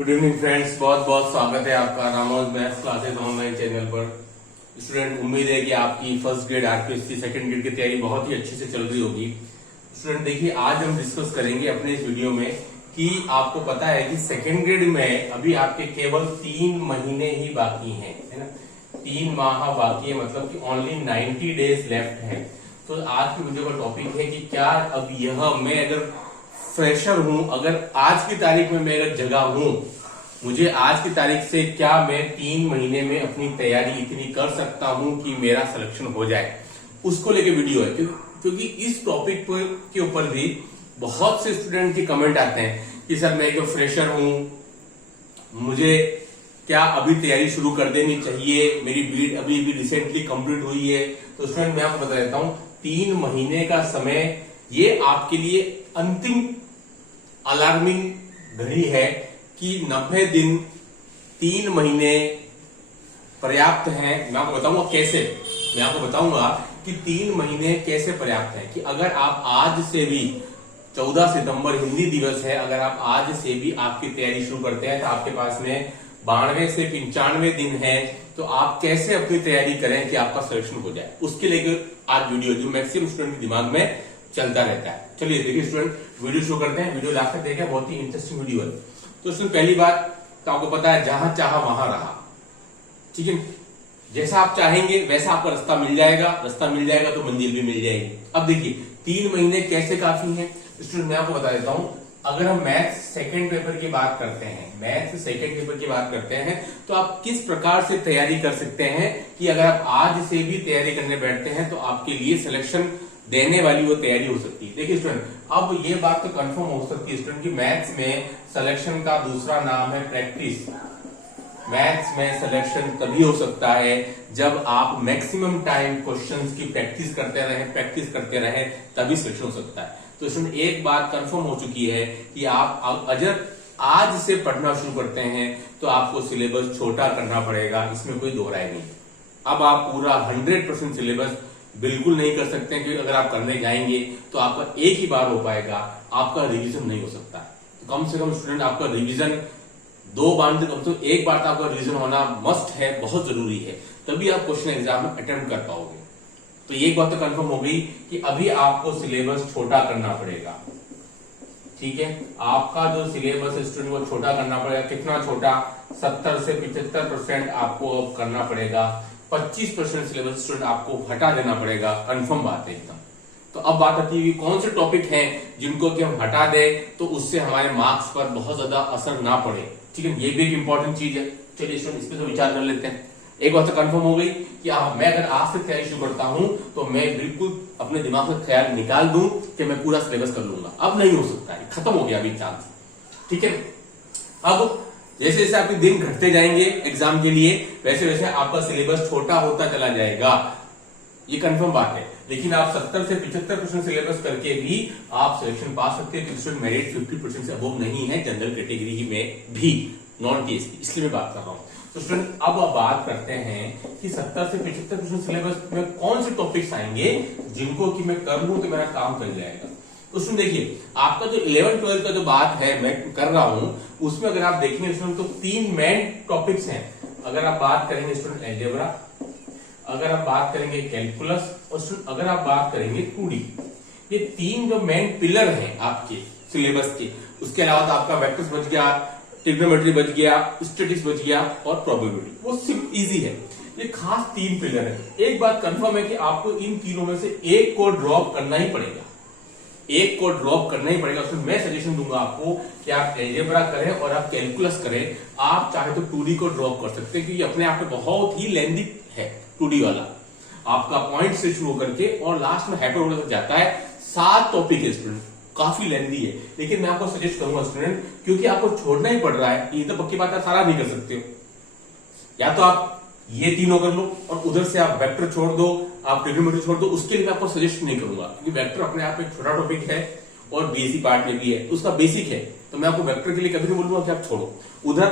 Good evening friends, बहुत बहुत स्वागत है आपका रामोज मैथ्स क्लासेस ऑनलाइन चैनल पर। स्टूडेंट, उम्मीद है कि आपकी first grade RPSC second grade की तैयारी बहुत ही अच्छी से चल रही होगी। स्टूडेंट देखिए, आज हम डिस्कस करेंगे अपने इस वीडियो में कि आपको पता है कि सेकंड ग्रेड में अभी आपके केवल 3 महीने ही बाकी हैं, है ना। 3 माह बाकी है, मतलब कि ओनली 90 डेज लेफ्ट है। तो आज की वीडियो का टॉपिक है कि क्या अब यह मैं अगर फ्रेशर हूं, अगर आज की तारीख में मैं अगर जगह हूं, मुझे आज की तारीख से क्या मैं 3 महीने में अपनी तैयारी इतनी कर सकता हूं कि मेरा सिलेक्शन हो जाए, उसको लेके वीडियो है। क्योंकि इस टॉपिक के ऊपर भी बहुत से स्टूडेंट के कमेंट आते हैं कि सर मैं एक फ्रेशर हूं, मुझे क्या अभी तैयारी शुरू कर देनी चाहिए, मेरी बीड अभी भी रिसेंटली कंप्लीट हुई है। तो स्टूडेंट मैं आपको बता देता हूं, 3 महीने का समय ये आपके लिए अंतिम अलार्मिंग घड़ी है कि 90 दिन 3 महीने पर्याप्त हैं। मैं आपको बताऊंगा कैसे, मैं आपको बताऊंगा कि 3 महीने कैसे पर्याप्त हैं। कि अगर आप आज से भी 14 सितंबर हिंदी दिवस है, अगर आप आज से भी आपकी तैयारी शुरू करते हैं तो आपके पास में 92 से 95 दिन है। तो आप कैसे अपनी तैयारी करें कि आपका सिलेक्शन हो जाए, उसके लिए आज वीडियो जो मैक्सिमम स्टूडेंट के दिमाग में चलता रहता है। चलिए देखिए स्टूडेंट, वीडियो शुरू करते हैं। वीडियो लास्ट तक देखें, बहुत ही इंटरेस्टिंग वीडियो है। तो स्टूडेंट पहली बात तो आपको पता है, जहां चाहा वहां रहा, ठीक है। जैसा आप चाहेंगे वैसा आपका रास्ता मिल जाएगा, रास्ता मिल जाएगा तो मंजिल भी मिल जाएगी। अब देखिए 3 महीने कैसे काफी हैं स्टूडेंट, मैं आपको बता देता हूं। अगर हम मैथ्स सेकंड पेपर की बात करते हैं, मैथ्स सेकंड पेपर की बात करते हैं, तो आप किस प्रकार से तैयारी कर सकते हैं कि अगर आप आज से भी तैयारी करने बैठते हैं तो आपके लिए सिलेक्शन देने वाली वो तैयारी हो सकती है। देखिए स्टूडेंट, अब ये बात तो कंफर्म हो सकती है स्टूडेंट कि मैथ्स में सिलेक्शन का दूसरा नाम है प्रैक्टिस। मैथ्स में सिलेक्शन तभी हो सकता है जब आप मैक्सिमम टाइम क्वेश्चंस की प्रैक्टिस करते रहे, तभी सिलेक्शन हो सकता है। तो स्टूडेंट एक बात कंफर्म हो चुकी है कि आप अगर आज से पढ़ना शुरू करते हैं तो आपको सिलेबस छोटा करना पड़ेगा, इसमें कोई दो राय नहीं। अब आप पूरा 100% सिलेबस बिल्कुल नहीं कर सकते, क्योंकि अगर आप करने जाएंगे तो आपका एक ही बार हो पाएगा, आपका रिवीजन नहीं हो सकता। तो कम से कम स्टूडेंट आपका रिवीजन 2 बार, कम से कम एक बार तो आपका रिवीजन होना मस्ट है, बहुत जरूरी है, तभी आप क्वेश्चन एग्जाम में अटेम्प्ट कर पाओगे। तो ये बात तो कंफर्म हो गई कि अभी आपको सिलेबस छोटा करना पड़ेगा, ठीक है। आपका जो सिलेबस है स्टूडेंट वो छोटा करना पड़ेगा। कितना छोटा? 70 से 75% आपको करना पड़ेगा। 25% सिलेबस स्टूडेंट आपको हटा देना पड़ेगा, कंफर्म बात है एकदम। तो अब बात आती है कि कौन से टॉपिक हैं जिनको कि हम हटा दें तो उससे हमारे मार्क्स पर बहुत ज्यादा असर ना पड़े, ठीक है। ये भी एक इंपॉर्टेंट चीज है। चलिए स्टूडेंट, इस पे तो विचार कर लेते हैं। एक बात तो कंफर्म हो गई कि मैं अगर आज से तैयारी शुरू करता हूं तो मैं बिल्कुल अपने दिमाग से ख्याल निकाल दूं कि मैं पूरा सिलेबस कर लूंगा। अब नहीं हो सकता है, खत्म हो गया अभी चांस, ठीक है। अब जैसे जैसे आपके दिन घटते जाएंगे एग्जाम के लिए, वैसे वैसे आपका सिलेबस छोटा होता चला जाएगा, ये कंफर्म बात है। लेकिन आप 70 से 75% सिलेबस करके भी आप सिलेक्शन पा सकते हैं, क्योंकि स्टूडेंट मेरिट 50% से अबव नहीं है जनरल कैटेगरी में भी, नॉन टीएसपी, इसलिए मैं बात कर रहा हूं। तो स्टूडेंट अब बात करते हैं कि 70 से 75% सिलेबस में कौन से टॉपिक्स आएंगे जिनको कि मैं कर लूं तो मेरा काम चल जाएगा। तो सुन देखिए, आपका जो 11th 12th का जो बात है मैं कर रहा हूं, उसमें अगर आप देखेंगे स्टूडेंट तो 3 मेन टॉपिक्स हैं। अगर आप बात करेंगे स्टूडेंट अलजेब्रा, अगर आप बात करेंगे कैलकुलस, और अगर आप बात करेंगे 2D, ये 3 जो मेन पिलर हैं आपके सिलेबस के। उसके अलावा तो आपका वेक्टर्स बच गया, ट्रिग्नोमेट्री बच गया, स्टैटिस्टिक्स बच गया और प्रोबेबिलिटी, वो सिर्फ इजी है। ये खास 3 पिलर है। एक बात कंफर्म है कि आपको इन तीनों में से एक को ड्रॉप करना ही पड़ेगा, एक को ड्रॉप करना ही पड़ेगा। उसमें मैं सजेशन दूंगा आपको कि आप अलजेब्रा करें और आप कैलकुलस करें। आप चाहे तो 2D को ड्रॉप कर सकते हैं, क्योंकि अपने आप में बहुत ही लेंदी है 2D वाला। आपका पॉइंट से शुरू करके और लास्ट में हाइपरबोला तक जाता है। 7 टॉपिक है स्टूडेंट, काफी लेंदी है। लेकिन मैं आपको सजेस्ट करूंगा स्टूडेंट, क्योंकि आपको छोड़ना ही पड़ रहा है, ये तो पक्की बात है, सारा नहीं कर सकते हो। या तो आप ये तीनों कर लो और उधर से आप वेक्टर छोड़ दो, आप ट्रिग्नोमेट्री छोड़ दो। उसके लिए मैं आपको सजेस्ट नहीं करूंगा, क्योंकि वेक्टर अपने आप में छोटा टॉपिक है और बीएससी पार्ट में भी है, उसका बेसिक है। तो मैं आपको वेक्टर के लिए कभी नहीं बोलूंगा कि आप छोड़ो। उधर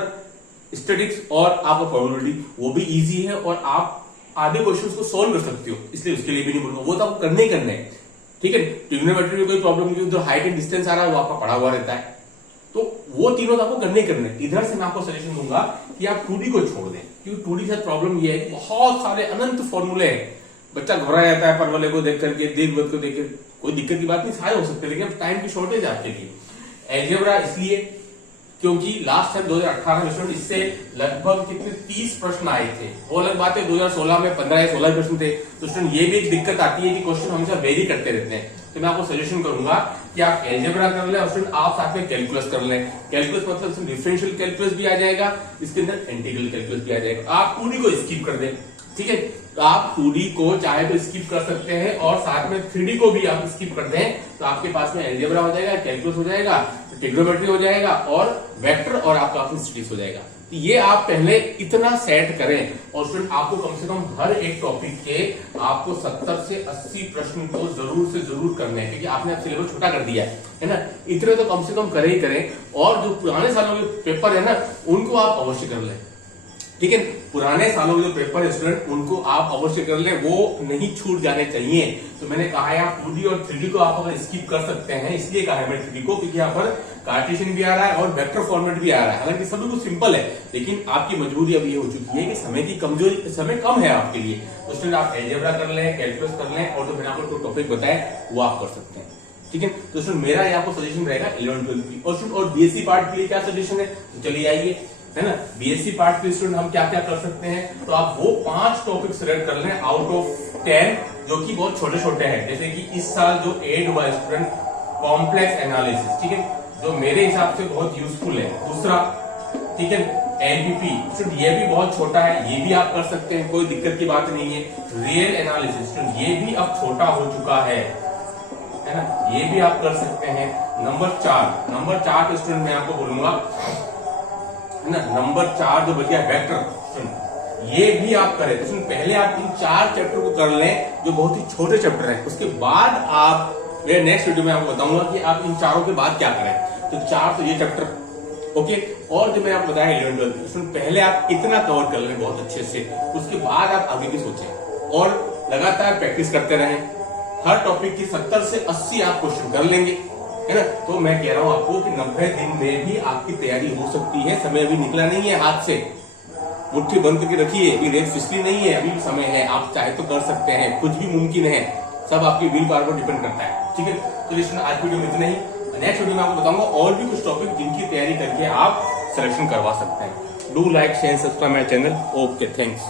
स्टैटिस्टिक्स और आपका प्रोबेबिलिटी वो भी इजी है और आप आधे क्वेश्चंस को सोल्व कर सकते हो, इसलिए उसके लिए भी नहीं बोलूंगा, वो तो आपको करने ही करना है, ठीक है। ट्रिग्नोमेट्री में कोई प्रॉब्लम नहीं, उधर हाइट एंड डिस्टेंस आ रहा है, वो आपका पढ़ा हुआ रहता है। तो वो तीनों तो आपको करने करने। इधर से मैं आपको सजेशन दूंगा कि आप 2D को छोड़ दें, क्योंकि 2D के साथ प्रॉब्लम ये है कि बहुत सारे अनंत फॉर्मूले हैं, बच्चा घबरा जाता है परवलय को देख करके, दीर्घवृत्त को देख कर। कोई दिक्कत की बात नहीं, सारे हो सकते हैं, लेकिन टाइम की शॉर्टेज है आपके लिए। एल्जेब्रा इसलिए क्योंकि लास्ट टाइम 2018 में स्टूडेंट इससे लगभग कितने 30 प्रश्न आए थे। वो अलग बात है 2016 में 15 या 16 प्रश्न थे। तो स्टूडेंट ये भी एक दिक्कत आती है कि क्वेश्चन हमेशा वेरी करते रहते हैं। तो मैं आपको सजेशन करूंगा कि आप एल्जेब्रा कर लें और स्टूडेंट आप साथ में कैलकुलस कर लें। कैलकुलस मतलब डिफरेंशियल कैलकुलस भी आ जाएगा, इसके अंदर इंटीग्रल कैलकुलस भी आ जाएगा। आप 2D को स्किप कर दें, ठीक है। तो आप 2D को चाहे तो स्किप कर सकते हैं और साथ में 3D को भी आप स्किप कर दें, तो आपके पास में एल्जेब्रा हो जाएगा, कैलकुलस हो जाएगा, ट्रिग्नोमेट्री हो जाएगा और वेक्टर और आपका फिजिक्स हो जाएगा। तो ये आप पहले इतना सेट करें और स्टूडेंट आपको कम से कम हर एक टॉपिक के आपको 70 से 80 प्रश्न तो जरूर से जरूर करने हैं, क्योंकि आपने अब सिलेबस छोटा कर दिया है ना। इतने तो कम से कम करें ही करें। और जो पुराने सालों के पेपर है ना, उनको आप अवश्य कर लें, ठीक है। पुराने सालों के जो पेपर है स्टूडेंट, उनको आप अवश्य कर लें, वो नहीं छूट जाने चाहिए। तो मैंने कहा है आप 2D और 3D को आप अगर स्किप कर सकते हैं, इसलिए कहा है मैंने 3D को, क्योंकि यहाँ पर कार्टेशियन भी आ रहा है और वेक्टर फॉर्मेट भी आ रहा है। हालांकि सभी कुछ सिंपल है, लेकिन आपकी मजबूरी अब ये हो चुकी है कि समय की कमजोरी, समय कम है आपके लिए। तो स्टूडेंट आप एल्जेब्रा कर लें, कैलकुलस कर लें और जो मैंने आपको टॉपिक बताए वो आप कर सकते हैं, ठीक है। तो स्टूडेंट मेरा ये आपको सजेशन रहेगा 11-12 की। और बीएससी पार्ट के लिए क्या सजेशन है, तो चलिए आइए, है ना। बीएससी पार्ट के स्टूडेंट हम क्या क्या कर सकते हैं, तो आप वो 5 टॉपिक सिलेक्ट कर लें आउट ऑफ 10 जो कि बहुत छोटे छोटे हैं। जैसे कि इस साल जो एड हुआ स्टूडेंट कॉम्प्लेक्स एनालिसिस, ठीक है, जो मेरे हिसाब से बहुत यूजफुल है। दूसरा, ठीक है, एनपीपी स्टूडेंट, ये भी बहुत छोटा है, ये भी आप कर सकते हैं, कोई दिक्कत की बात नहीं है। रियल एनालिसिस स्टूडेंट, ये भी अब छोटा हो चुका है ना, ये भी आप कर सकते हैं। नंबर 4 के स्टूडेंट मैं आपको बोलूंगा, है ना, नंबर 4 जो बच गया वेक्टर, ये भी आप करें। तो पहले आप इन 4 चैप्टर को कर लें जो बहुत ही छोटे चैप्टर हैं, उसके बाद आप मेरे नेक्स्ट वीडियो में आपको बताऊंगा कि आप इन चारों के बाद क्या करें। तो 4 तो ये चैप्टर, ओके। और जो मैंने आपको बताया 11-12, पहले आप इतना कवर कर लें बहुत अच्छे से, उसके बाद आप आगे की सोचें और लगातार प्रैक्टिस करते रहें। हर टॉपिक की 70 से 80 आप क्वेश्चन कर लेंगे, है ना। तो मैं कह रहा हूं आपको कि 90 दिन में भी आपकी तैयारी हो सकती है। समय अभी निकला नहीं है हाथ से, मुट्ठी बंद करके रखिए, अभी रेत फिसली नहीं है, अभी भी समय है, आप चाहे तो कर सकते हैं, कुछ भी मुमकिन है, सब आपकी विल पावर पर डिपेंड करता है, ठीक है। तो लिस्टन आज वीडियो में इतना ही। नेक्स्ट वीडियो में आपको बताऊंगा और भी कुछ टॉपिक जिनकी तैयारी करके आप सिलेक्शन करवा सकते हैं। Do like share subscribe my channel. Okay, thanks.